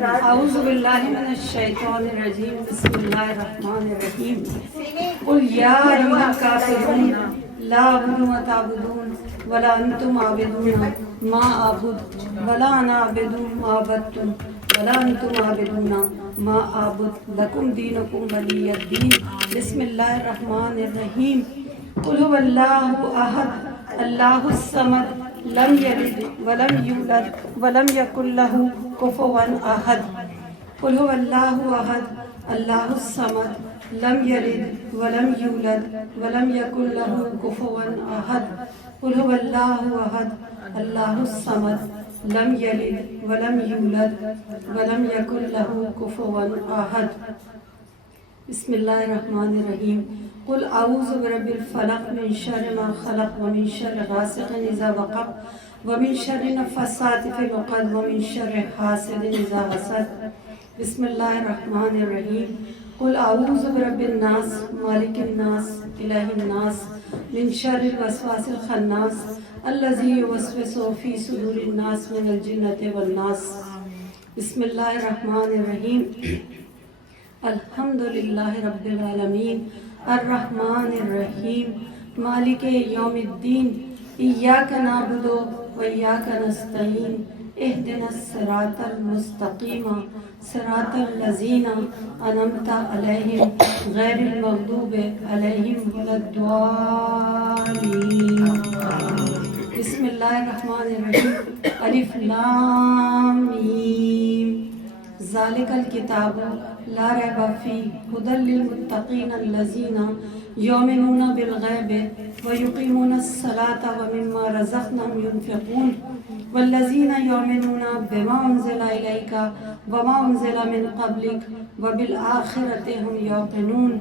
اعوذ باللہ من الشیطان الرجیم بسم اللہ الرحمن الرحیم قل یا ایھا الکافرون لا اعبد ما تعبدون ولا انتم عابدون ما اعبد ولا انا اعبد ما عبدتم ولا انتم عابدون ما اعبد لکم دینکم ولی الدین بسم اللہ الرحمن الرحیم قل هو اللہ احد اللہ الصمد لم یلد ولم یولد ولم یکن له کفوا احد قل هو اللہ احد اللہ الصمد لم یلد ولم یولد ولم یکن له کفوا احد قل هو اللہ احد اللہ الصمد لم یلد ولم یولد ولم یکن له کفوا احد بسم اللہ الرحمن الرحیم قل اعوذ برب الفلق من شر ما خلق ومن شر غاسق اذا وقب ومن شر النفاثات في العقد ومن شر حاسد اذا حسد بسم اللہ الرحمن الرحیم قل اعوذ برب الناس مالک الناس الہ الناس من شر الوسواس الخناس الذي يوسوس في صدور الناس من الجنة والناس بسم اللہ الرحمن الرحیم الحمد للہ رب العالمین الرحمن الرحیم مالک یوم الدین ایاک نعبد و ایاک نستعین اہدنا الصراط المستقیم صراط الذین انعمت علیہم غیر المغضوب علیہم ولا الضالین بسم اللہ الرحمن الرحیم الف لام میم ذالک الکتاب لا ریب فیہ ھدی للمتقین الذین یؤمنون بالغیب ویقیمون الصلاة ومما رزقناہم ینفقون والذین یؤمنون بما انزل الیک وما انزل من قبلک وبالآخرۃ ہم یوقنون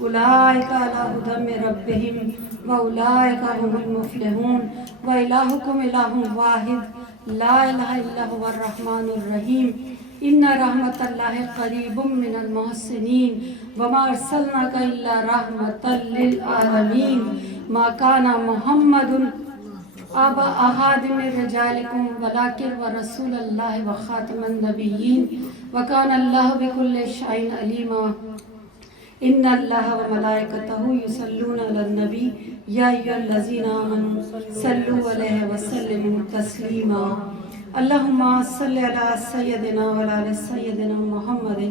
اولئک علی ھدی من ربہم واولئک هم المفلحون وإلہکم الہ واحد لا الہ الا هو الرحمن الرحیم ان رحمت اللہ قریب من المحسنین وما ارسلناک الا رحمتا للعالمین ما کان محمد ابا احد من رجالکم ولکن رسول اللہ وخاتم النبیین وکان اللہ بکل شیء علیما ان اللہ وملائکتہ یصلون علی النبی یا ایھا الذین آمنوا صلوا علیہ وسلموا تسلیما اللہم صلی علی سیدنا وعلی سیدنا محمد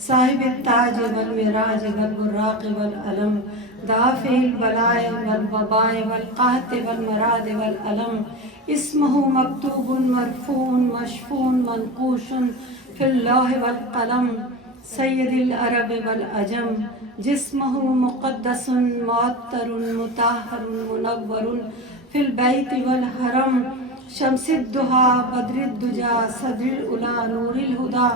صاحب التاج والمراج والبراق والعلم دافع البلاء والوباء والقحط والمراد والعلم اسمہ مکتوب مرفوع مشفوع منقوش فی اللوح والقلم سید العرب والعجم جسمہ مقدس معطر مطہر منور فی البیت والحرم شمس الضحى بدر الدجى صدر الأولى نور الهدى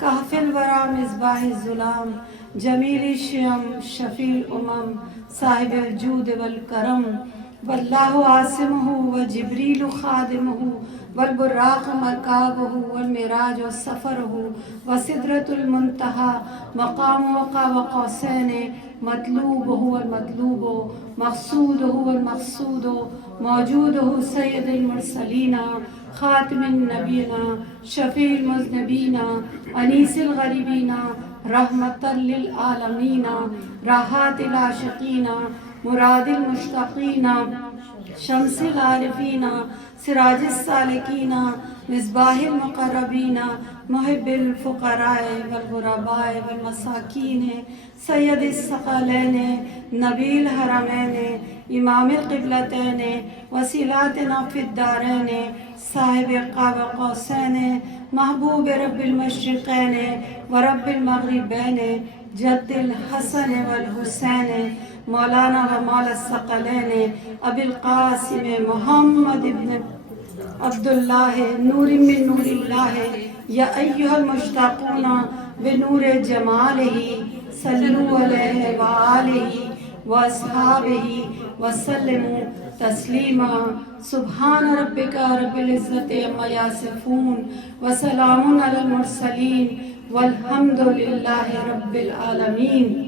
كهف الورى مصباح الظلام جمیل الشیم شفیع الامم صاحب الجود والکرم واللہ عاصمہ وجبریل خادمہ والبراق مرکابہ والمراج سفرہ وسدرۃ المنتہى مقام قاب قوسین مطلوبہ والمطلوب مقصودہ والمقصود موجودہ سید المرسلین خاتم النبیین شفیع المذنبین انیس الغریبین رحمتا للعالمین راحات العاشقین مراد المشتاقین شمس العارفین سراج السالکین مصباح المقربین محب الفقراء والغرباء والمساکین سید الثقلین نبی الحرمین امام القبلتین وسیلاتنا فی الدارین صاحب قاب قوسین محبوب رب المشرقین ورب المغربین جد الحسن والحسین مولانا و مولا الثقلین ابی القاسم محمد ابن عبداللہ نور من نور اللہ یا ایھا المشتاقون بنور جمالہ صلوا علیہ وآلہ واصحابہ وسلموا تسلیما سبحان ربک رب العزت عما یصفون وسلام علی المرسلین والحمد للہ رب العالمین.